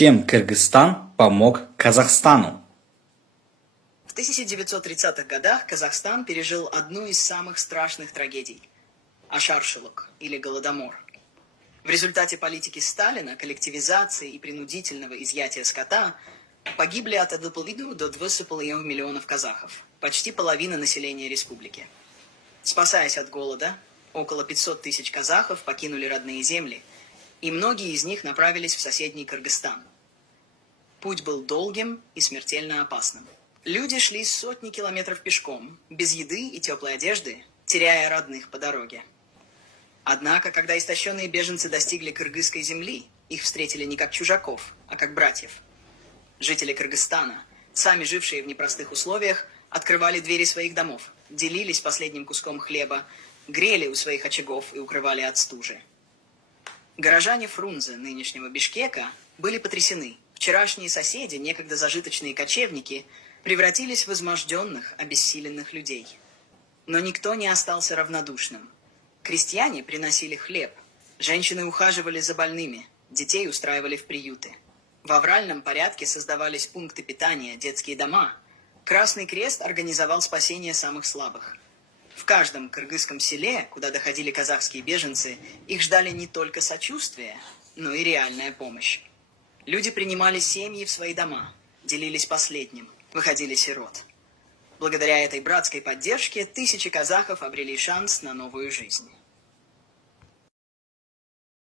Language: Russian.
Чем Кыргызстан помог Казахстану? В 1930-х годах Казахстан пережил одну из самых страшных трагедий – Ашаршылык или Голодомор. В результате политики Сталина, коллективизации и принудительного изъятия скота погибли от 1,5 до 2,5 миллионов казахов, почти половина населения республики. Спасаясь от голода, около 500 тысяч казахов покинули родные земли, и многие из них направились в соседний Кыргызстан. Путь был долгим и смертельно опасным. Люди шли сотни километров пешком, без еды и теплой одежды, теряя родных по дороге. Однако, когда истощенные беженцы достигли кыргызской земли, их встретили не как чужаков, а как братьев. Жители Кыргызстана, сами жившие в непростых условиях, открывали двери своих домов, делились последним куском хлеба, грели у своих очагов и укрывали от стужи. Горожане Фрунзе, нынешнего Бишкека, были потрясены. Вчерашние соседи, некогда зажиточные кочевники, превратились в изможденных, обессиленных людей. Но никто не остался равнодушным. Крестьяне приносили хлеб, женщины ухаживали за больными, детей устраивали в приюты. В авральном порядке создавались пункты питания, детские дома. Красный Крест организовал спасение самых слабых. В каждом кыргызском селе, куда доходили казахские беженцы, их ждали не только сочувствие, но и реальная помощь. Люди принимали семьи в свои дома, делились последним, выходили сирот. Благодаря этой братской поддержке тысячи казахов обрели шанс на новую жизнь.